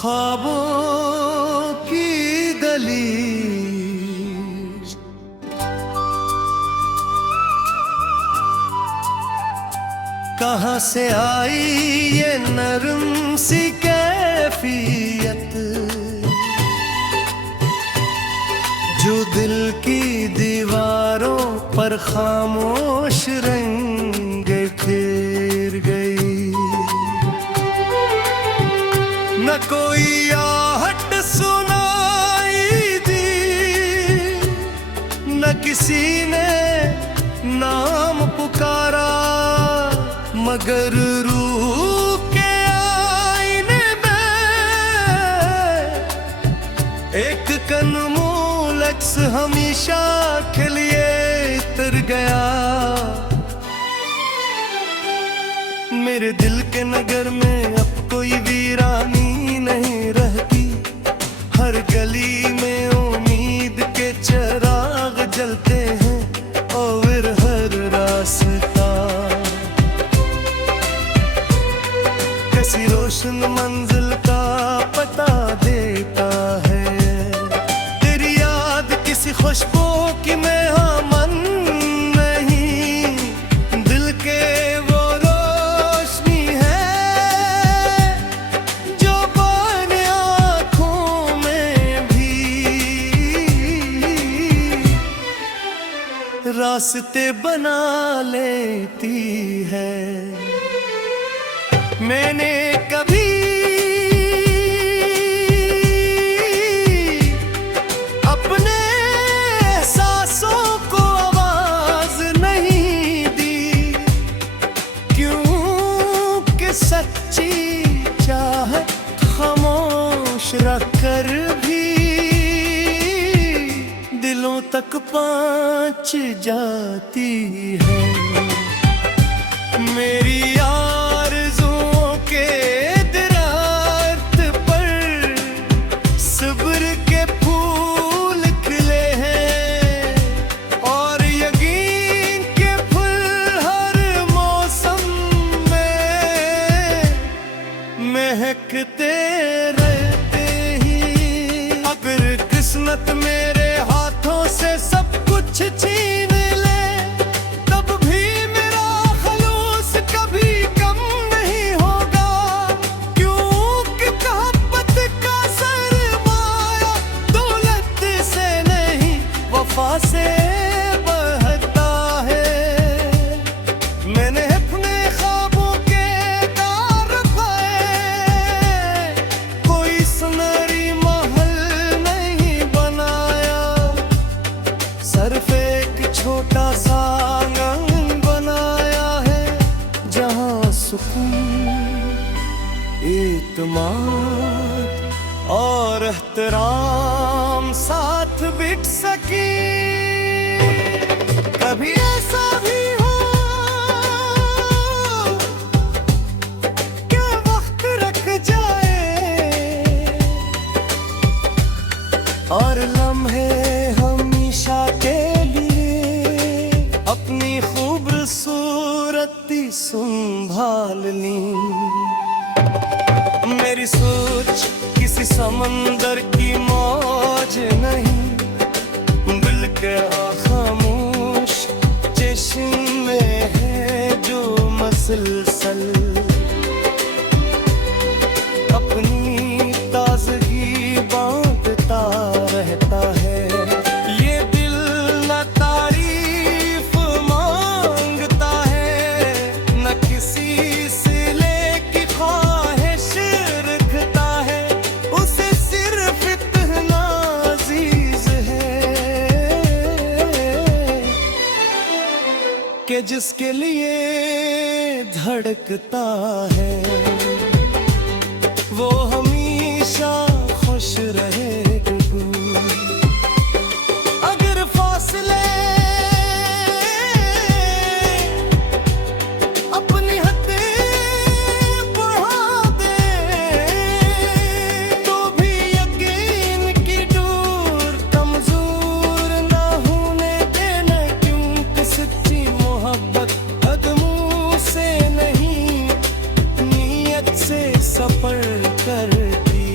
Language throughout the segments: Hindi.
ख्वाबों की गली, कहाँ से आई ये नरम सी कैफियत, जो दिल की दीवारों पर खामोश रंग फेर गई। न कोई आहट सुनाई दी, न किसी ने नाम पुकारा, मगर रूह के आईने में एक कनमूल अक्स हमेशा के लिए तर गया। मेरे दिल के नगर में अब कोई वीरानी नहीं रहती, हर गली में उम्मीद के चिराग जलते हैं और हर रास्ता किसी रोशन मंजिल का पता देता है। तेरी याद किसी खुशबू की मेहमान नहीं, दिल के वो रोशनी है जो बने आँखों में भी रास्ते बना लेती है। मैंने कभी अपने एहसासों को आवाज नहीं दी, क्योंकि सच्ची चाहत खामोश रखकर भी दिलों तक पहुंच जाती है। मेरी आरज़ुओं के दरात पर सब्र के फूल खिले हैं, और यकीन के फूल हर मौसम में महकते रहते ही। अगर किस्मत मेरे हाथों से सब कुछ छीन ले, तब भी मेरा खलूस कभी कम नहीं होगा, क्योंकि मोहब्बत का सरमाया दौलत से नहीं वफा से बढ़ता है। मैंने अपने ख्वाबों के तार पाए, कोई सुनहरी महल नहीं बनाया, सिर्फ एक छोटा सा आंगन बनाया है, जहाँ सुकून, इत्मीनान और एहतराम साथ बिठ सके। कभी ऐसा भी हो कि वक्त रख जाए और लम्हे हमेशा के लिए अपनी खूबसूरती संभाल ली। मेरी सोच किसी समंदर की मौज नहीं, दिल के खामोश चश्मे में है जो मसलसल अपनी ताजगी बांटता रहता है। ये दिल न तारीफ मांगता है, न किसी सिले की ख्वाहिश रखता है, उसे सिर्फ इतना अजीज है कि जिसके लिए धड़कता है वो हमेशा खुश रहे। अगर फासले अपनी हदें बढ़ा दे, तो भी यकीन की डोर कमजोर ना होने देना, क्योंकि सच्ची मोहब्बत कदमों से नहीं नीयत से सफर करती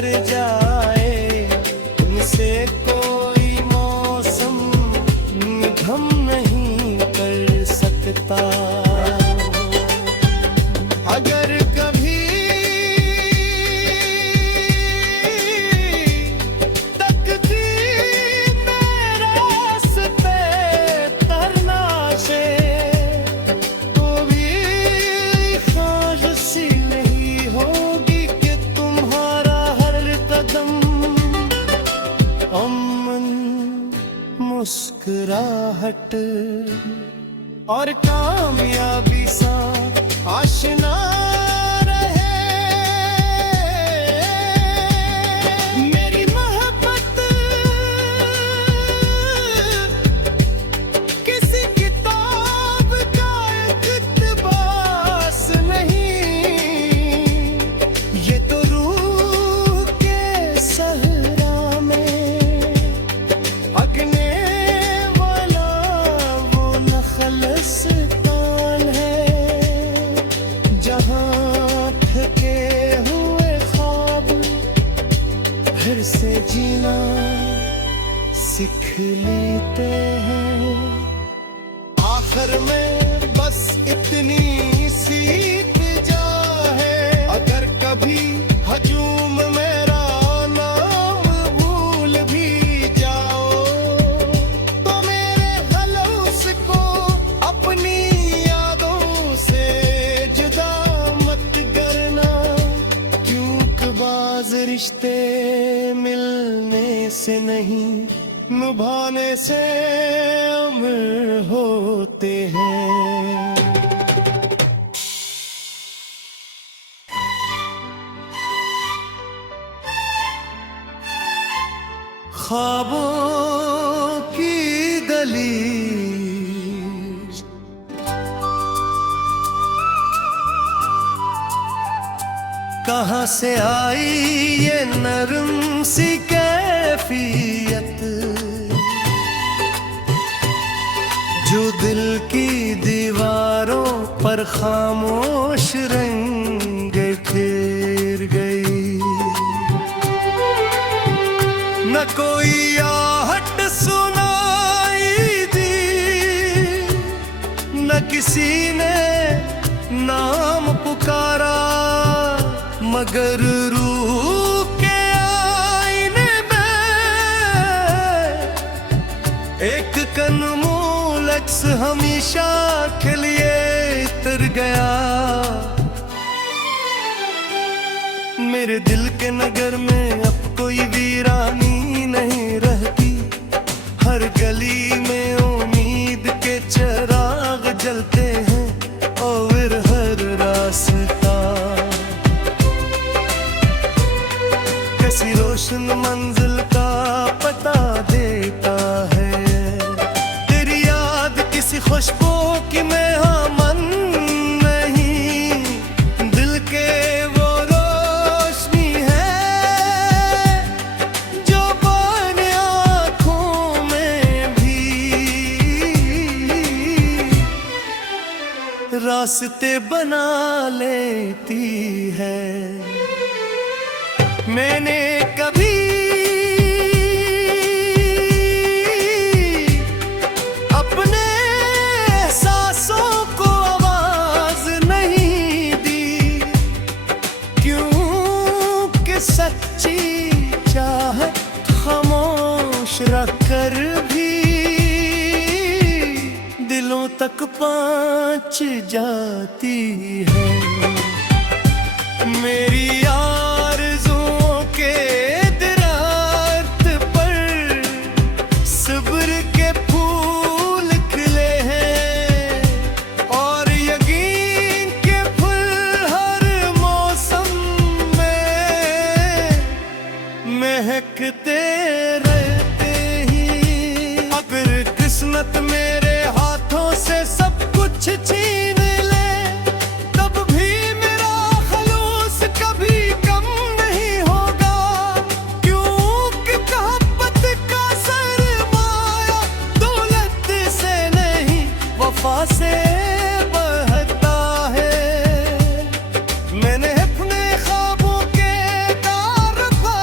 कर जाए, उनसे कोई मौसम निधम नहीं कर सकता। अगर कभी तकदीर में रास्ते तरना से, तो भी ख्वाहिश सी नहीं होगी कि तुम्हारा हर कदम अमन, मुस्कुराहट और कामयाबी सा आशना रहे। मेरी मोहब्बत किसी किताब का इक़्तिबास नहीं, ये तो रूह के सहरा में अगने वाला वो नखलस्तान है, जहाँ थके हुए ख्वाब फिर से जीना सीख लेते हैं। आखिर में बस इतनी सी इल्तिजा है, अगर कभी हजूम मेरा नाम भूल भी जाओ, तो मेरे खलौस को अपनी यादों से जुदा मत करना, क्योंकि बाज़ रिश्ते मिलने से नहीं, निभाने से अमर होते हैं। ख्वाबों की दहलीज, कहाँ से आई ये नरम सी कैफियत, जो दिल की दीवारों पर खामोश रंग फेर गई। न कोई आहट सुनाई दी, न किसी ने नाम पुकारा, मगर रूह के आईने में एक कनमूल अक्स हमेशा के लिए तर गया। मेरे दिल के नगर में अब कोई वीरानी नहीं रहती, हर गली में उम्मीद के चिराग जलते हैं और हर रास्ता किसी रोशन मंजिल का पता देता है। तेरी याद किसी खुशबू की मेहमान नहीं, दिल के वो रोशनी है जो बने आँखों में भी रास्ते बना लेती है। मैंने कभी अपने एहसासों को आवाज नहीं दी, क्योंकि सच्ची चाहत खामोश रखकर भी दिलों तक पहुंच जाती है। मेरी आरज़ुओं के दरात पर सब्र के फूल खिले हैं, और यकीन के फूल हर मौसम में महकते रहते ही। अगर किस्मत मेरे हाथों से सब कुछ छीन ले, तब भी मेरा खलूस कभी कम नहीं होगा, क्योंकि मोहब्बत का सरमाया दौलत से नहीं वफा से बढ़ता है। मैंने अपने ख्वाबों के कारवां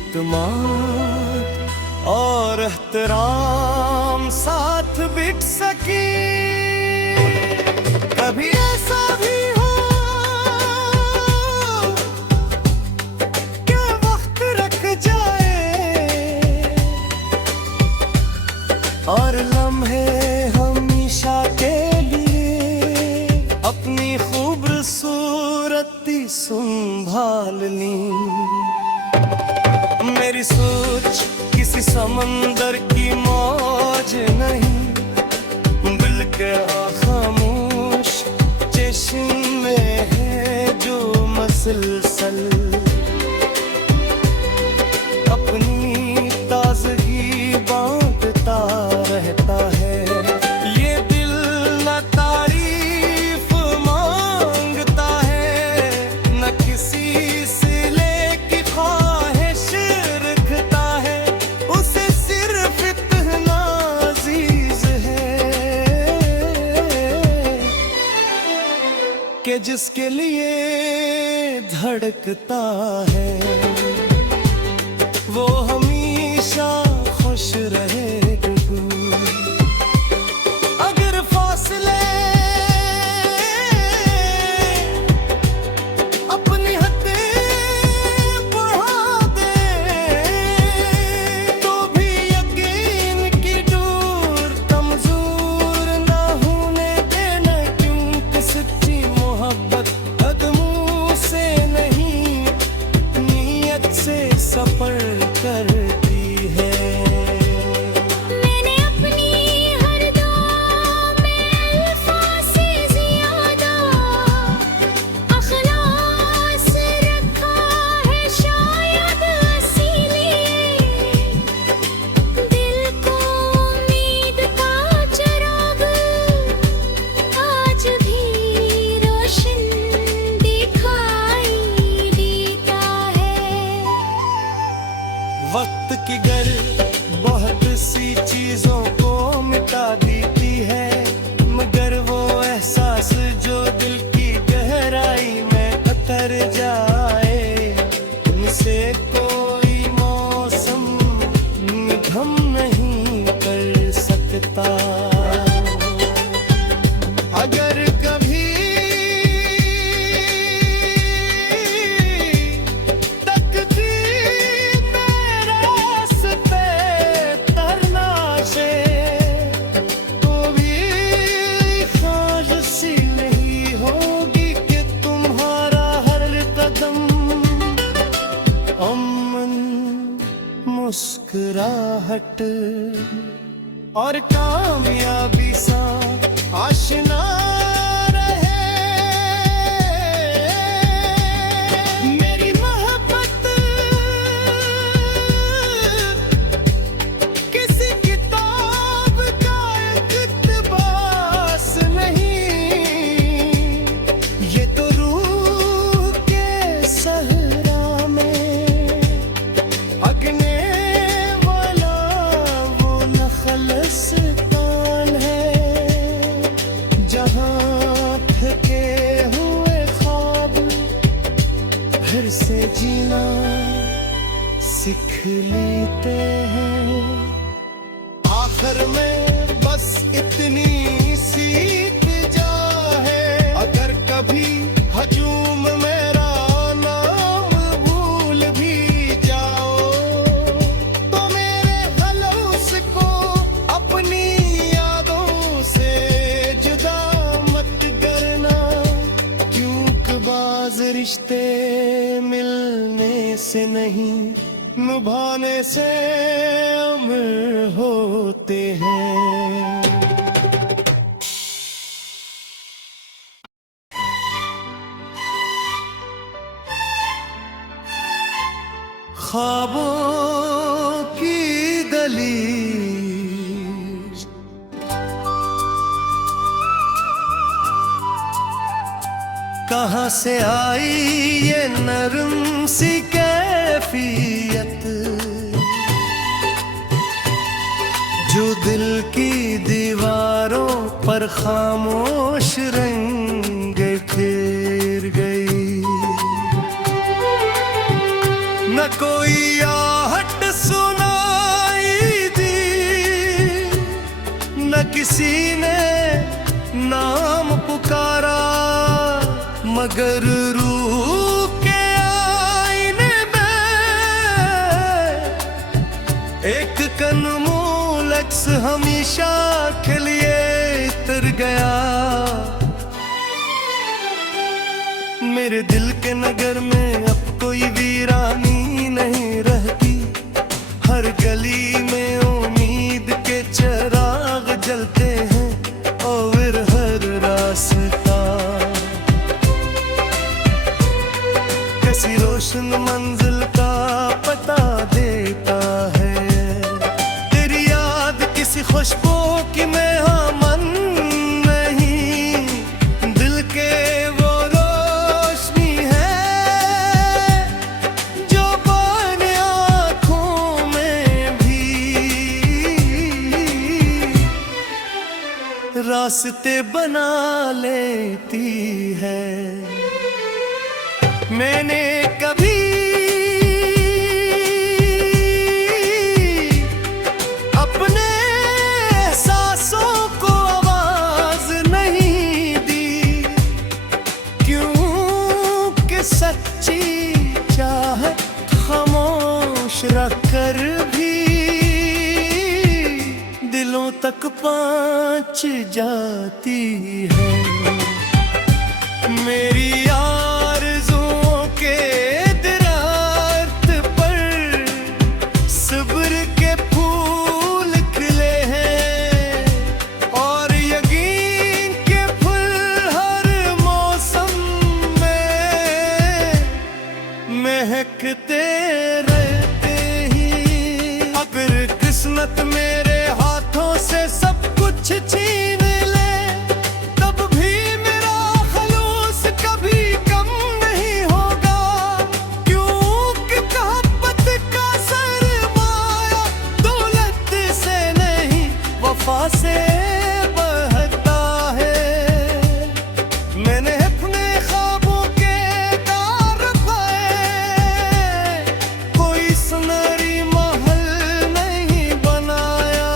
इत्मीनान और एहतराम साथ बिठ सकी। कभी ऐसा भी हो कि वक्त रख जाए और लम्हे हमेशा के लिए अपनी खूबसूरती संभाल ली। मेरी सोच किसी समंदर की मौज नहीं, बल्कि खामोश चश्मे है जो मसलसल अपनी ताजगी बांटता रहता है। ये दिल न तारीफ मांगता है, न किसी सिले की ख्वाहिश रखता है। उसे सिर्फ इतना अजीज है कि जिसके लिए धड़कता है वो हमेशा खुश रहे। अगर फासले अपनी हदें बढ़ा दे तो भी यकीन की डोर कमजोर ना होने देना, क्योंकि सच्ची मोहब्बत कदमों से नहीं नीयत से सफर करती है। मैंने अपनी हर दुआ में अल्फाज से ज़्यादा अखलास रखा है, शायद इसीलिए दिल को उम्मीद का चिराग आज भी रोशन दिखाई देता है। वक्त की गर बहुत सी चीजों को मिटा देती है, मगर वो एहसास जो दिल की गहराई में उतर जाए, उनसे कोई मौसम निभम नहीं कर सकता। अगर कभी तकदीर मेरे रास्ते तरना से तो भी ख्वाहिश सी नहीं होगी कि तुम्हारा हर कदम अमन मुस्कुराहट और कामयाबी सा आशना रहे। मेरी मोहब्बत किसी किताब का इक़्तिबास नहीं, ये तो रूह के सहरा में अगने वाला वो नखलस्तान है, जहाँ थके हुए ख्वाब फिर से जीना सीख लेते हैं। आखिर में बस इतनी सी इल्तिजा है, अगर कभी हजूम मेरा नाम भूल भी जाओ तो मेरे हलौस को अपनी यादों से जुदा मत करना, क्योंकि बाज़ रिश्ते मिलने से नहीं निभाने से अमर होते हैं। ख्वाबों की गली कहाँ से आई ये नरम सी कैफियत, जो दिल की दीवारों पर खामोश रंग फेर गई। न कोई आहट सुनाई दी, न किसी ने नाम पुकारा, मगर रूह के आईने में एक कनमूल अक्स हमेशा के लिए तर गया। मेरे दिल के नगर में अब कोई वीरानी नहीं रहती, हर गली में उम्मीद के चिराग जलते हैं और हर रास्ता कैसी रोशन मंजिल का पता देता है। तेरी याद किसी खुशबू की मैं हमन नहीं, दिल के वो रोशनी है जो बने आँखों में भी रास्ते बना लेती है। मैंने कभी अपने एहसासों को आवाज नहीं दी, क्योंकि सच्ची चाहत खामोश रखकर भी दिलों तक पहुंच जाती है। मेरी आरज़ुओं के दरात पर सब्र के फूल खिले हैं, और यकीन के फूल हर मौसम में महकते रहते ही। अगर किस्मत मेरे हाथों से सब कुछ छीन ले, तब भी मेरा खलूस कभी कम नहीं होगा, क्योंकि मोहब्बत का सरमाया दौलत से नहीं वफा से बढ़ता है। मैंने अपने ख्वाबों के तार पाए, कोई सुनहरी महल नहीं बनाया,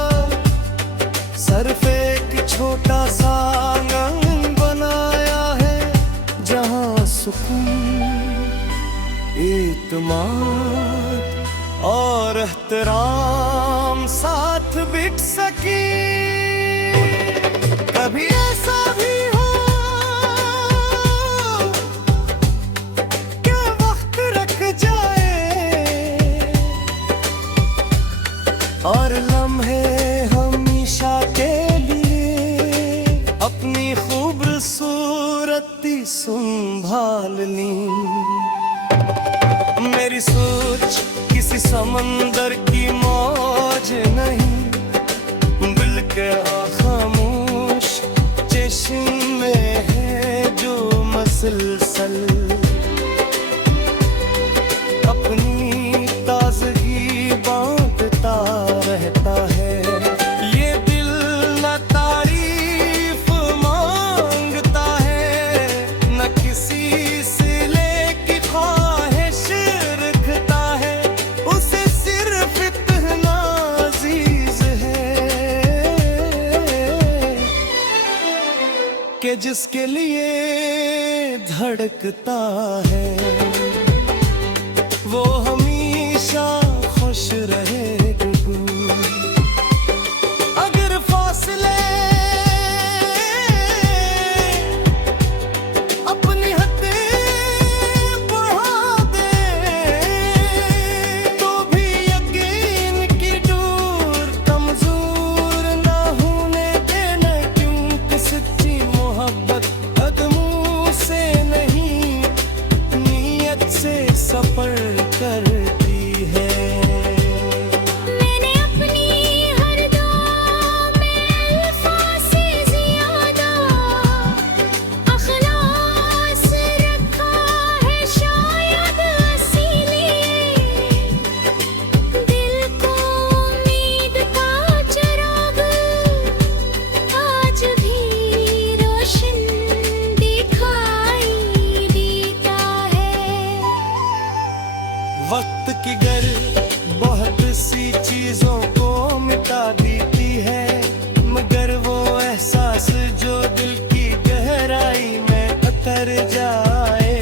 सिर्फ एक छोटा सा आंगन बनाया है, जहां सुकून, इत्मीनान और एहतराम साथ बिठ सके। कभी ऐसा भी हो कि वक्त रख जाए और लम्हे हमेशा के लिए अपनी खूबसूरती संभाल ली। मेरी सोच किसी समंदर की मौज नहीं, बल्कि खामोश चश्म में है जो मसलसल अपनी ताजगी बांटता रहता है। ये दिल न तारीफ मांगता है, न किसी सिले की ख्वाहिश रखता है, उसे सिर्फ इतना अजीज है कि जिसके लिए धड़कता है वो हमेशा खुश रहे। अगर फासले अपनी हदें बढ़ा दे, तो भी यकीन की डोर कमजोर ना होने देना, क्योंकि सच्ची मोहब्बत कदमों से नहीं नीयत मगर बहुत सी चीजों को मिटा देती है, मगर वो एहसास जो दिल की गहराई में उतर जाए,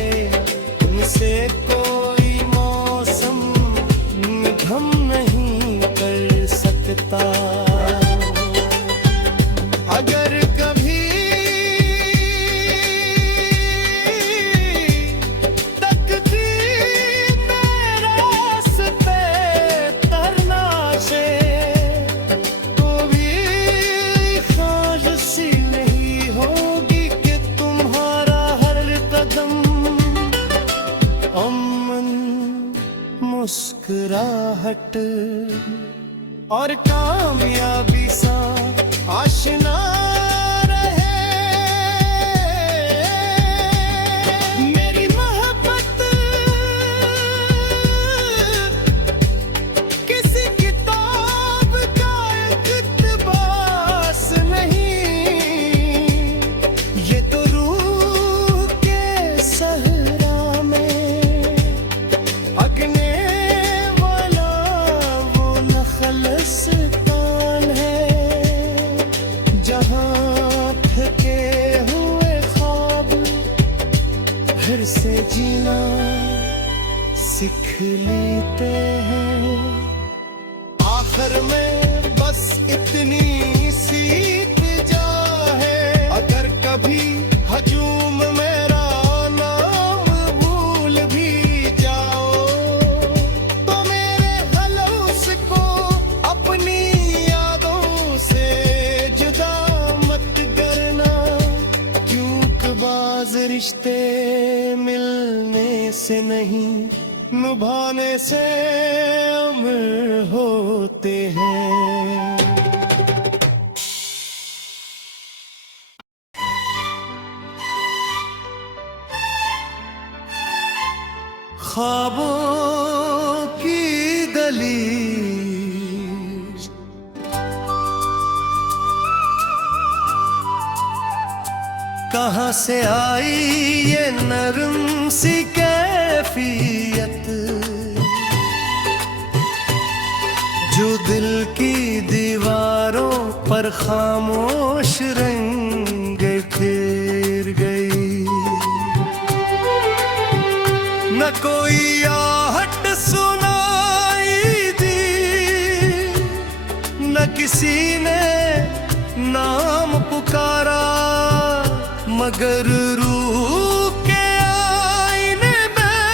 उनसे कोई मौसम हम नहीं कर सकता। अगर कभी तकदीर में रास्ते तरना से, तो भी ख्वाहिश सी नहीं होगी कि तुम्हारा हर कदम अमन, मुस्कुराहट और कामयाबी सा आशना रहे। मेरी मोहब्बत किसी किताब का इक़्तिबास नहीं, ये तो रूह के सहरा में अगने वाला वो नखलस्तान है, जहाँ थके हुए ख्वाब फिर से जीना सीख लेते हैं। आखिर में बस इतनी सी इल्तिजा है, अगर कभी हजूम मेरा नाम भूल भी जाओ, तो मेरे हलौस को अपनी यादों से जुदा मत करना, क्योंकि बाज़ रिश्ते मिलने से नहीं, निभाने से अमर होते हैं। ख्वाबों की गली कहाँ से आई ये नरम सी कैफियत, जो दिल की दीवारों पर खामोश रंग फिर गई। न कोई आहट सुनाई दी, न किसी ने नाम पुकारा, मगर रूह के आईने में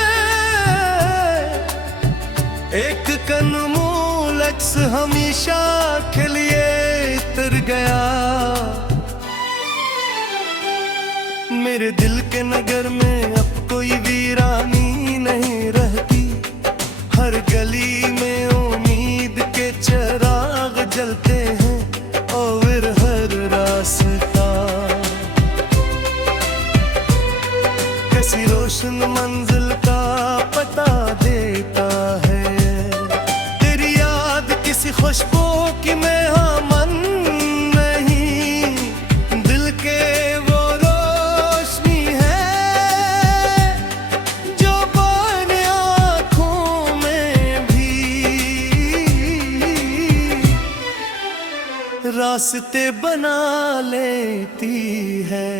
एक कनमूल अक्स हमेशा के लिए तर गया। मेरे दिल के नगर में अब कोई वीरानी नहीं रहती, हर गली में उम्मीद के चिराग जलते हैं और हर रास्ता किसी रोशन मंजिल का पता देता है। तेरी याद किसी खुशबू की मेहमान नहीं, दिल के वो रोशनी है जो बने आँखों में भी रास्ते बना लेती है।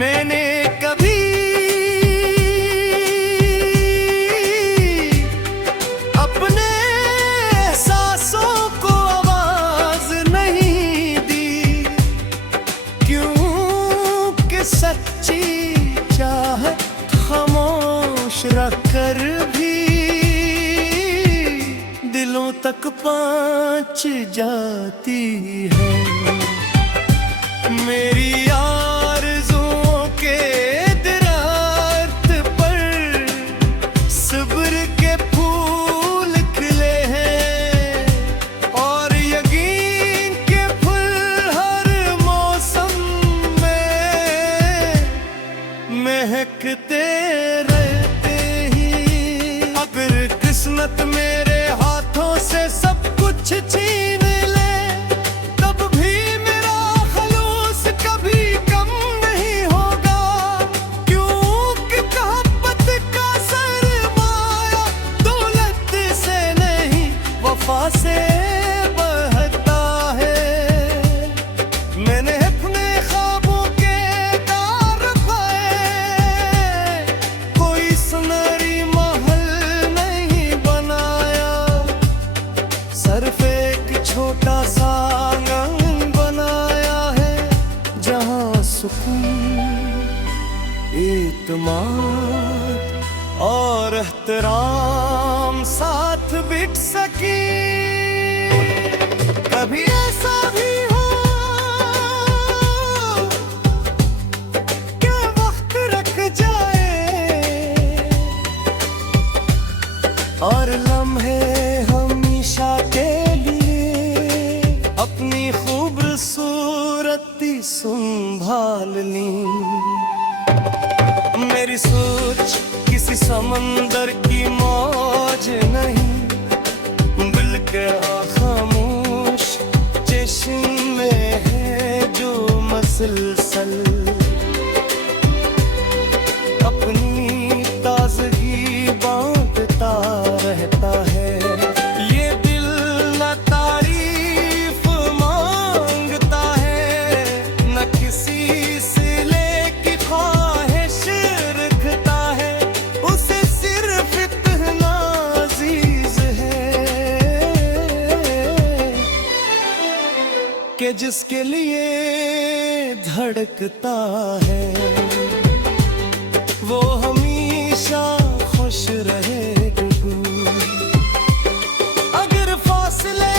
मैंने कभी अपने एहसासों को आवाज नहीं दी, क्योंकि सच्ची चाहत खामोश रखकर भी दिलों तक पहुंच जाती है। मेरी आरज़ुओं के दरात पर सब्र के फूल खिले हैं, और यकीन के फूल हर मौसम में महकते रहते ही। अगर किस्मत मेरे हाथों से सब कुछ छीन ले, तब भी मेरा खलूस कभी कम नहीं होगा, क्योंकि मोहब्बत का सरमाया शाम साथ बिठ सकी। कभी ऐसा भी हो कि वक्त रख जाए और लम्हे हमेशा के लिए अपनी खूबसूरती संभाल ली। मेरी सोच किसी समंदर की मौज नहीं, बल्कि खामोश चश्म में है जो मसलसल अपनी ताजगी बांटता रहता है। ये दिल न तारीफ मांगता है, न किसी सिले की ख्वाहिश रखता है। उसे सिर्फ इतना अजीज है कि जिसके लिए धड़कता है वो हमेशा खुश रहे। अगर फासले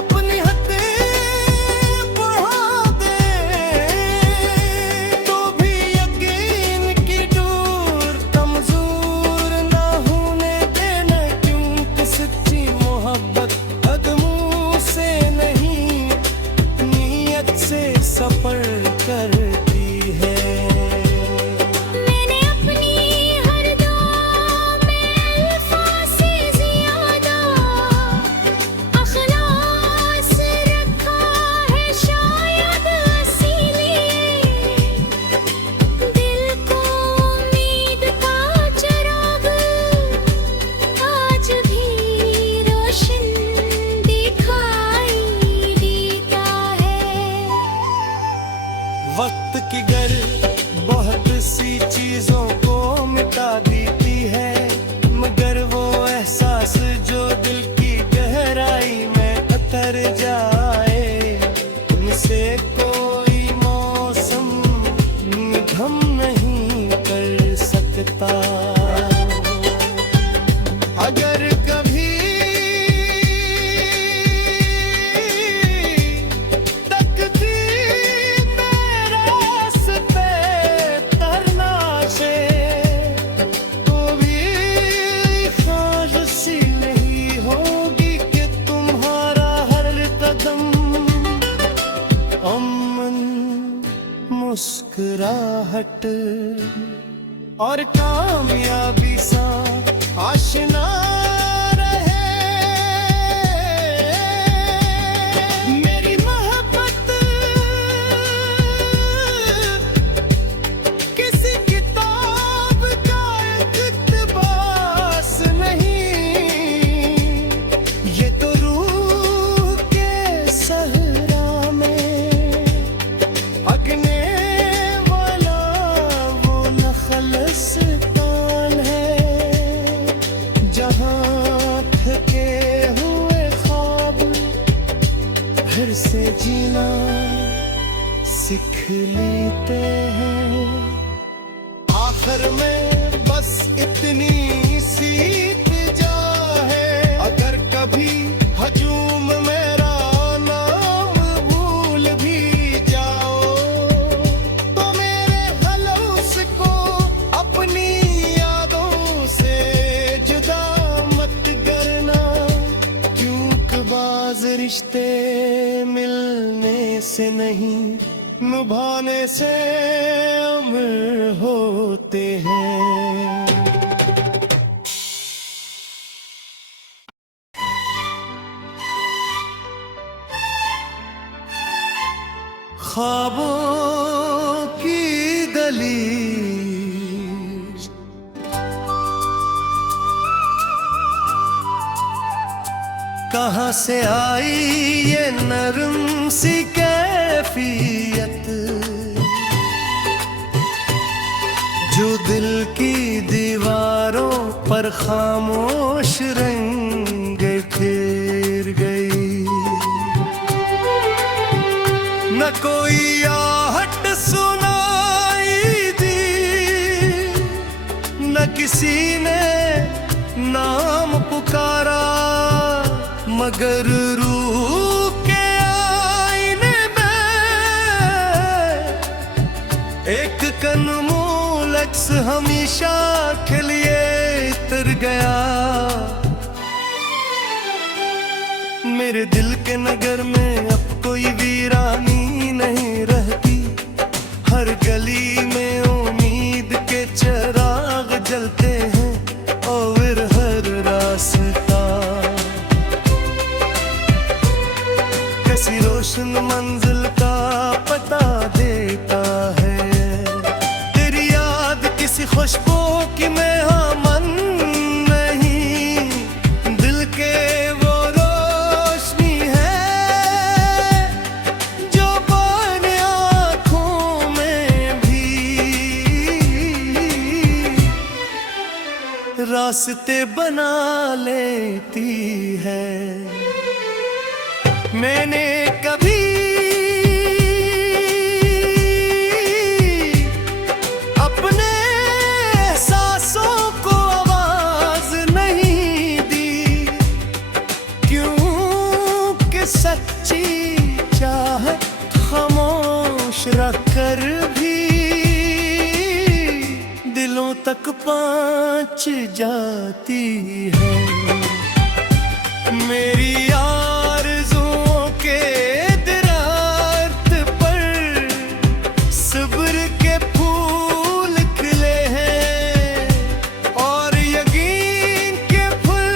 अपनी हदें बढ़ा दे तो भी यकीन की डोर कमजोर ना होने देना, क्योंकि सच्ची मोहब्बत कदमों से नहीं नीयत से सफर करती है। मैंने अपनी हर दुआ में अल्फाज से ज़्यादा अख़लास रखा है शायद इसीलिए। दिल को उम्मीद का चिराग आज भी रोशन दिखाई देता है। वक्त की गर बहुत सी चीजों को मिटा देती है, मगर वो एहसास जो दिल की गहराई में उतर जाए उनसे कोई मौसम निगम नहीं कर सकता। अगर कभी तकदीर मेरे रास्ते तरना से तो भी ख्वाहिश सी नहीं होगी कि तुम्हारा हर कदम अमन मुस्कुराहट और कामयाबी सा आशना रहे। मेरी मोहब्बत किसी किताब का इक़्तिबास नहीं, ये तो रूह के सहरा में अगने वाला वो नखलस्तान है जहाँ थके हुए ख्वाब फिर से जीना सीख लेते हैं। आखिर में बस इतनी सी इल्तिजा है, अगर कभी हजूम मेरा नाम भूल भी जाओ तो मेरे खलौस को अपनी यादों से जुदा मत करना, क्योंकि बाज़ रिश्ते मिलने से नहीं निभाने से अमर होते हैं। ख्वाबों की गली कहाँ से आई ये नरम सी कैफियत जो दिल की दीवारों पर खामोश रंग फिर गई। न कोई आहट सुनाई दी किसी ने नाम पुकारा, मगर रूह के आईने में एक कनमूल अक्स हमेशा के लिए तर गया। मेरे दिल के नगर में अब कोई वीरानी नहीं रहती, हर गली में उम्मीद के चिराग जलते हैं और हर रास्ता किसी रोशन मंजिल का पता देता है। तेरी याद किसी खुशबू की मेहमान नहीं, दिल के वो रोशनी है जो बने आँखों में भी रास्ते बना लेती है। मैंने कभी अपने एहसासों को आवाज नहीं दी, क्योंकि सच्ची चाहत खामोश रखकर भी दिलों तक पहुंच जाती है। मेरी आरज़ुओं के दरात पर सब्र के फूल खिले हैं और यकीन के फूल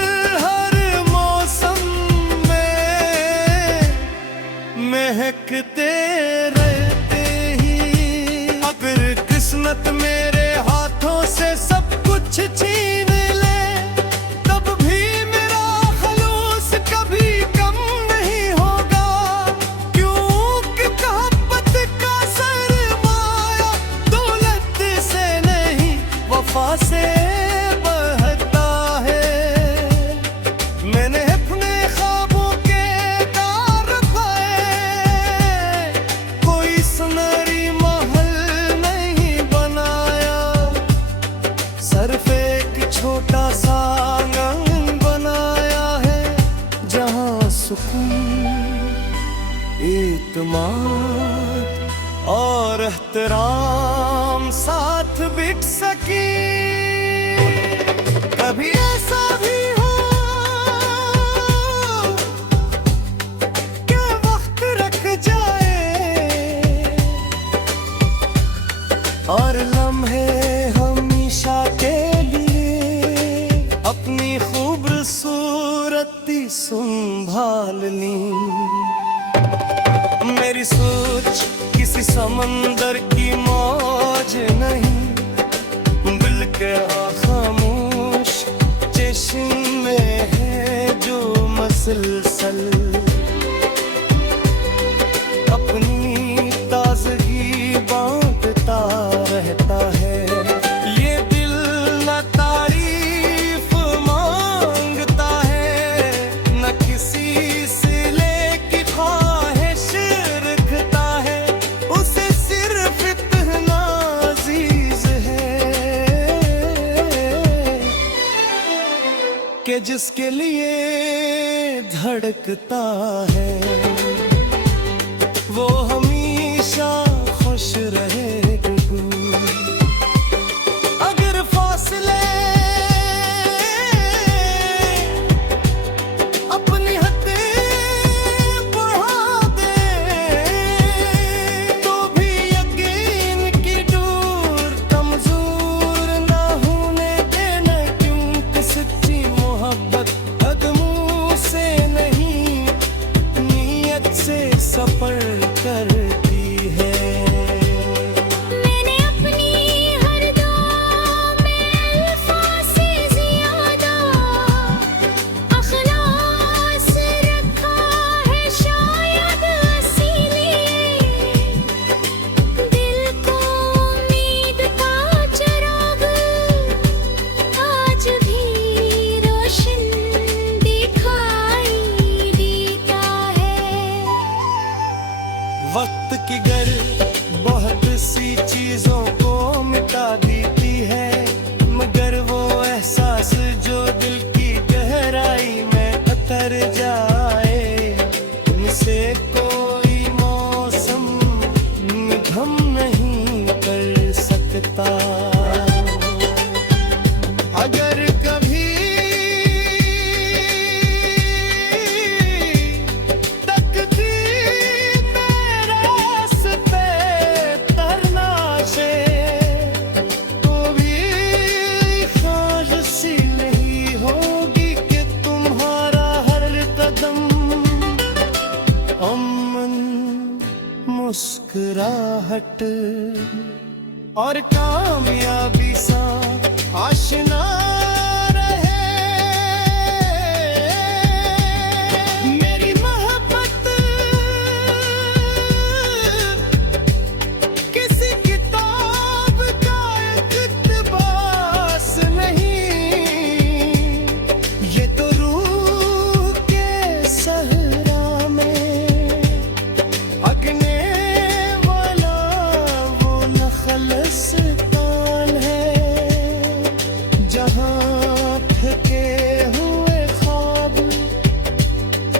हर मौसम में महकते रहते ही। अगर किस्मत मेरे हाथों से सब कुछ छीन ले, तब भी मेरा खलूस कभी कम नहीं होगा, क्योंकि मोहब्बत का सरमाया दौलत से नहीं वफा से बढ़ता है। मैंने अपने ख्वाबों के तार रखाए, कोई सुनहरी महल नहीं बनाया, सिर्फ एक छोटा सा आंगन बनाया है जहां सुकून, इत्मीनान और एहतराम साथ बिठ सके। कभी ऐसा भी हो कि वक्त रख जाए और लम्हे हमेशा के लिए अपनी खूबसूरती संभाल ली। मेरी सोच किसी समंदर की मौज नहीं, दिल के खामोश चश्म में है जो मसलसल अपनी ताजगी बांटता रहता है। ये दिल न तारीफ मांगता है, न किसी सिले की ख्वाहिश रखता है, उसे सिर्फ इतना अजीज है कि जिसके लिए धड़कता है वो हमेशा खुश रहे। अगर फासले अपनी हदें बढ़ा दे, तो भी यकीन की डोर कमजोर ना होने देना, क्योंकि सच्ची मोहब्बत कदमों से नहीं नीयत से सफर करती है। आहट और कामयाबी सा आशना रहे। मेरी मोहब्बत किसी किताब का इक़्तिबास नहीं, ये तो रूह के सहरा में अगने वाला वो नखलस्तान है, जहाँ थके हुए ख्वाब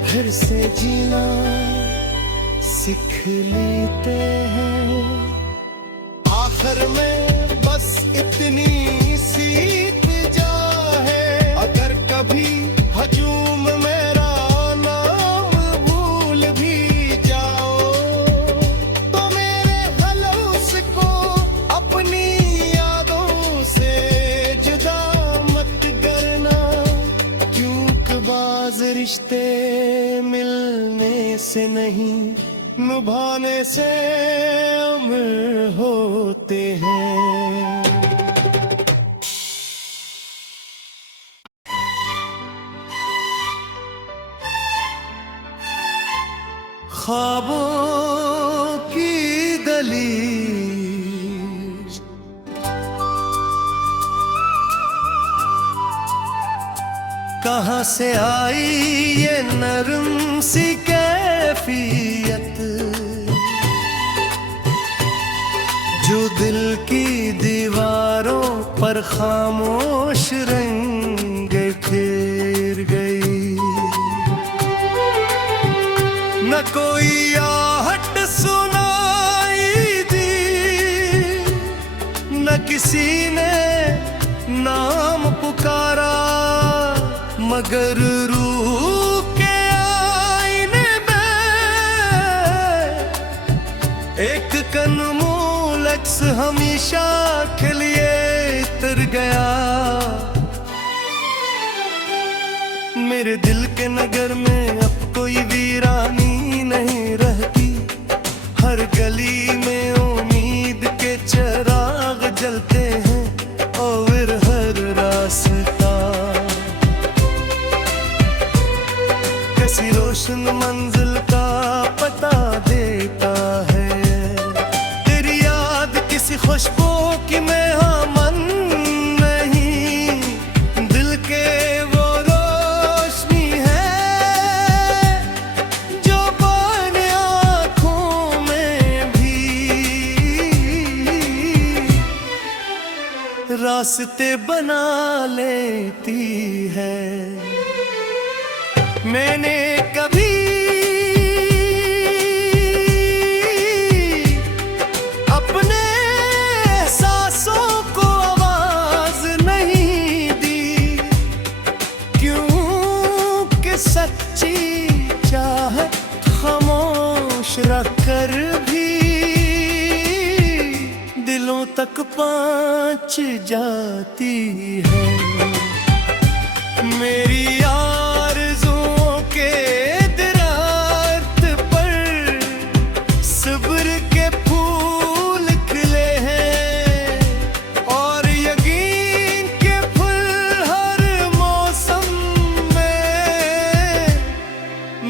फिर से जीना सीख लेते हैं। आखिर में बस इतनी सी इल्तिजा है, अगर कभी हजूम मेरा नाम भूल भी जाओ तो मेरे खलूस को अपनी यादों से जुदा मत करना, क्योंकि बाज़ रिश्ते मिलने से नहीं निभाने से अमर होते हैं। ख्वाबों की गली कहाँ से आई ये नरम सी कैफियत, जो दिल की दीवारों पर खामोश रंग फेर गई। न कोई आहट सुनाई दी, न किसी ने नाम पुकारा, मगर रूह के आईने में एक कनमूल अक्स हमेशा के लिए तर गया। मेरे दिल के नगर में अब कोई वीरानी नहीं रहती, हर गली में उम्मीद के चिराग जलते हैं और हर रास्ता किसी रोशन मंजिल का पता देता है। तेरी याद किसी खुशबू की मेहमान नहीं, दिल के वो रोशनी है जो बने आँखों में भी रास्ते बना लेती है। मैंने कभी अपने एहसासों को आवाज नहीं दी, क्योंकि सच्ची चाहत खामोश रखकर भी दिलों तक पहुंच जाती है। मेरी आरज़ुओं के दरात पर सब्र के फूल खिले हैं और यकीन के फूल हर मौसम में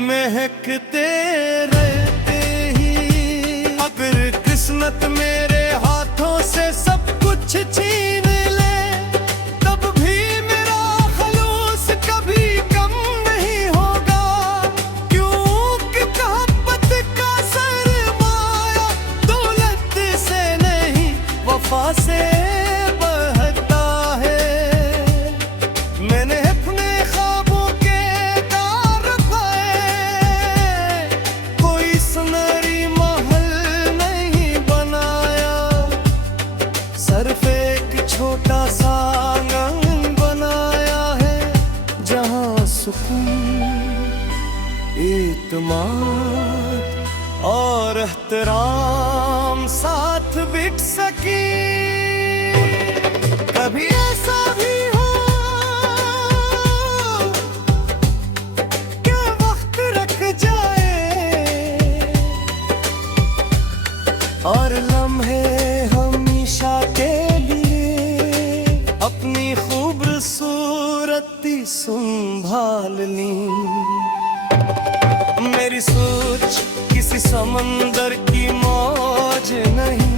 महकते रहते ही। अगर किस्मत मेरे हाथों से सब कुछ छीन ले, तब भी मेरा खलूस कभी कम नहीं होगा, क्योंकि मोहब्बत का सरमाया दौलत से नहीं वफा से बढ़ता है। मैंने अपने ख्वाबों के तार पाए, कोई सुनहरी महल नहीं बनाया, सिर्फ एक छोटा सा आंगन बनाया है, जहाँ सुकून, एतमाद और एहतराम साथ बिठ सके। कभी ऐसा भी हो कि वक्त रख जाए और संभाल ली। मेरी सोच किसी समंदर की मौज नहीं,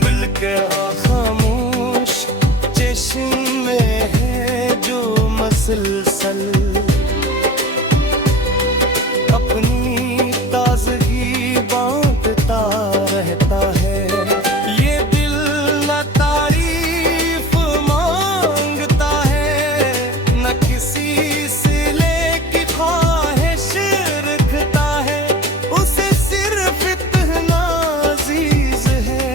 दिल के खामोश चश्मे है जो मसलसल अपनी ताजगी बांटता रहता है। ये दिल न तारीफ मांगता है, न किसी सिले की ख्वाहिश रखता है। उसे सिर्फ इतना अजीज है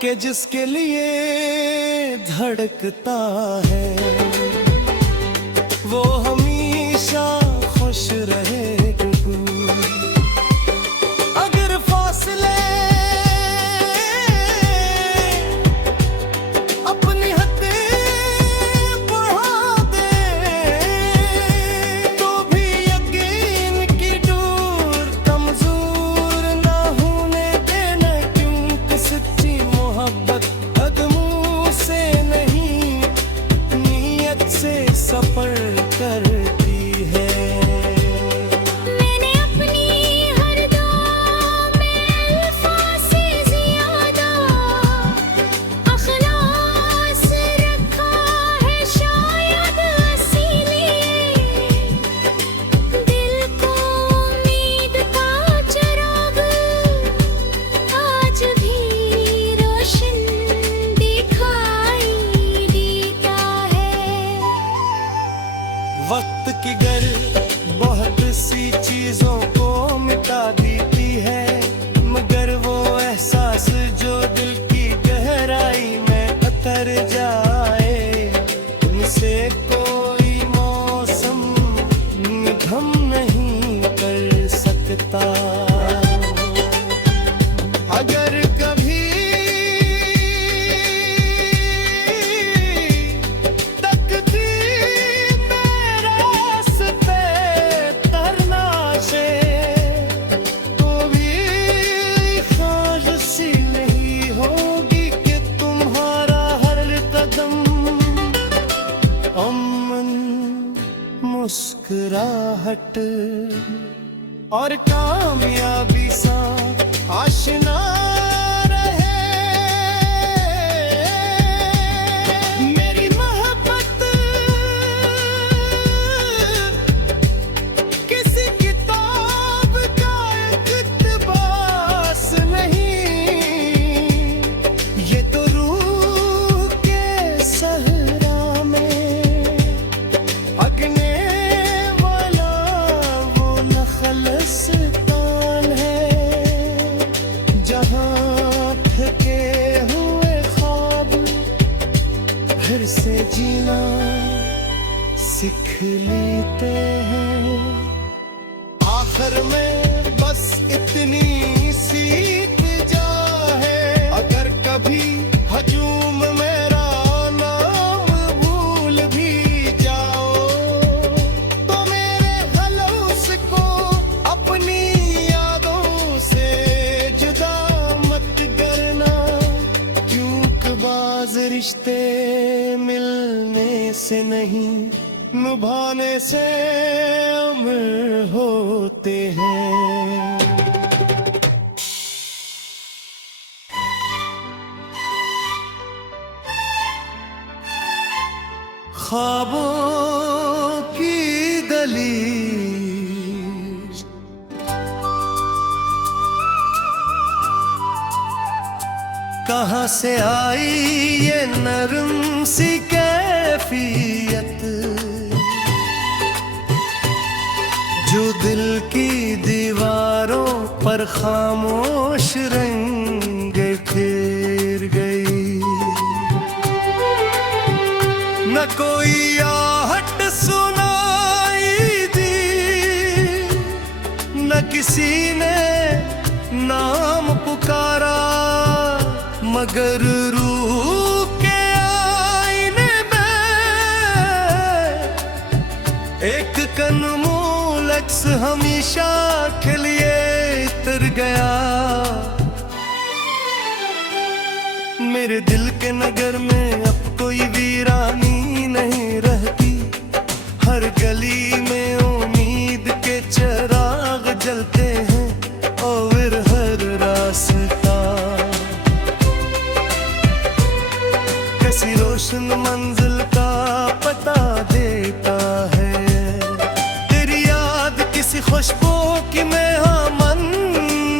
कि जिसके लिए धड़कता है वो हमेशा खुश रहे। अगर फासले अपनी हदें बढ़ा दे तो भी यकीन की डोर कमजोर ना होने देना, क्योंकि सच्ची मोहब्बत कदमों से नहीं नीयत से सफर करती है। मैंने अपनी हर दुआ में अल्फाज से ज़्यादा अखलास रखा है शायद इसीलिए। दिल को उम्मीद का चिराग आज भी रोशन दिखाई देता है। वक्त की गर बहुत सी चीजों को मिटा देती है, मगर वो एहसास जो दिल की गहराई में उतर जाए, उनसे कोई मौसम निभम नहीं कर सकता। अगर कभी तकदीर में रास्ते तरना से तो भी ख्वाहिश सी नहीं होगी कि तुम्हारा हर कदम अमन मुस्कुराहट और कामयाबी सा आशना रहे। मेरी मोहब्बत किसी किताब का इक़्तिबास नहीं, ये तो रूह के सहरा में अगने वाला वो नखलस्तान है, जहाँ थके हुए ख्वाब फिर से जीना सीख लेते हैं। आखिर में बस इतनी सी इल्तिजा है, अगर कभी हजूम मेरा नाम भूल भी जाओ तो मेरे हलौस को अपनी यादों से जुदा मत करना, क्योंकि बाज़ रिश्ते मिलने से नहीं निभाने से अमर होते हैं। ख्वाबों की गली कहाँ से आई ये नरम सी कैफियत, जो दिल की दीवारों पर खामोश रंग फेर गई। न कोई आहट सुनाई दी, न किसी ने नाम पुकारा, मगर रूह के आईने में एक कनमूल अक्स हमेशा खिलिए तर गया। मेरे दिल के नगर में अब कोई वीरानी नहीं रहती। हर गली में उम्मीद के चिराग जलते हैं और हर रास्ता कैसी रोशन मंजिल का पता देता है। तेरी याद किसी खुशबू की मेहमान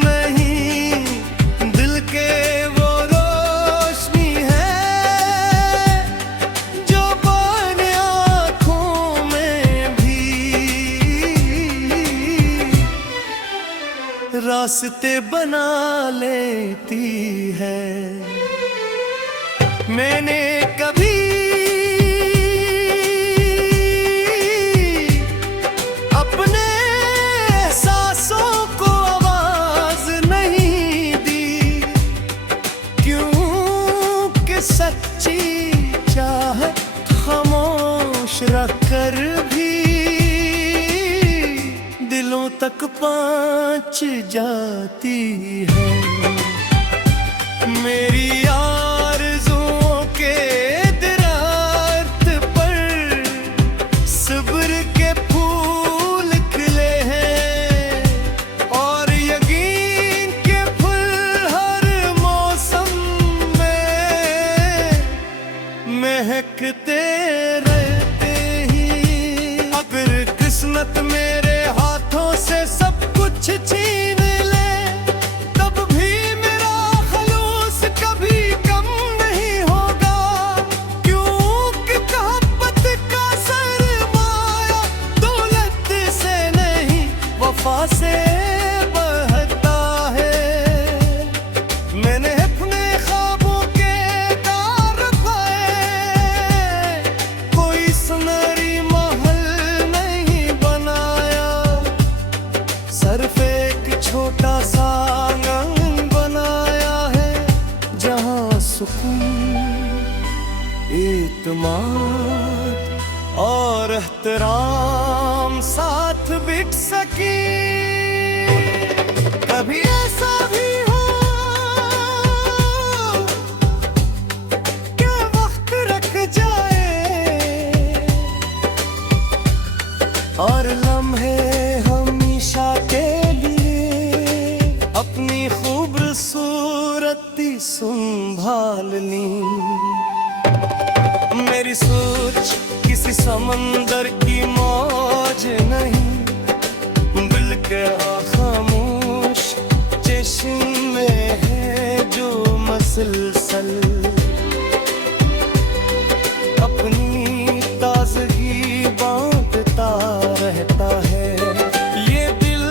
नहीं, दिल के वो रोशनी है जो बने आँखों में भी रास्ते बना लेती है। मैंने कभी अपने एहसासों को आवाज नहीं दी, क्योंकि सच्ची चाहत खामोश रखकर भी दिलों तक पहुंच जाती है। मेरी आरज़ुओं के दरात पर सब्र के फूल खिले हैं और यकीन के फूल हर मौसम में महकते रहते ही। अगर किस्मत मेरे हाथों से सब कुछ छीन ले तब भी मेरा खलूस कभी कम नहीं होगा, क्योंकि मोहब्बत का सरमाया दौलत से नहीं वफा से बढ़ता है। मैंने अपने ख्वाबों के तार पाए, कोई सुनहरी महल नहीं बनाया, सिर्फ एक छोटा सा आंगन बनाया है जहां सुकून, इत्मीनान और एहतराम साथ बिठ सके। कभी ऐसा भी हो कि वक्त रख जाए और लम्हे हमेशा के लिए अपनी खूबसूरती संभाल ली। मेरी सोच किसी समंदर की मौज नहीं, दिल के खामोश चश्म में है जो मसलसल अपनी ताजगी बांटता रहता है। ये दिल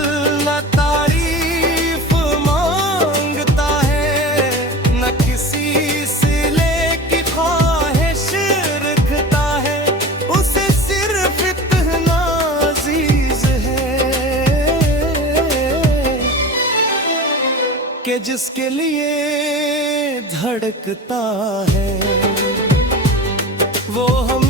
न तारीफ मांगता है न किसी सिले की ख्वाहिश रखता है, उसे सिर्फ इतना अजीज है कि जिसके लिए धड़कता है वो हम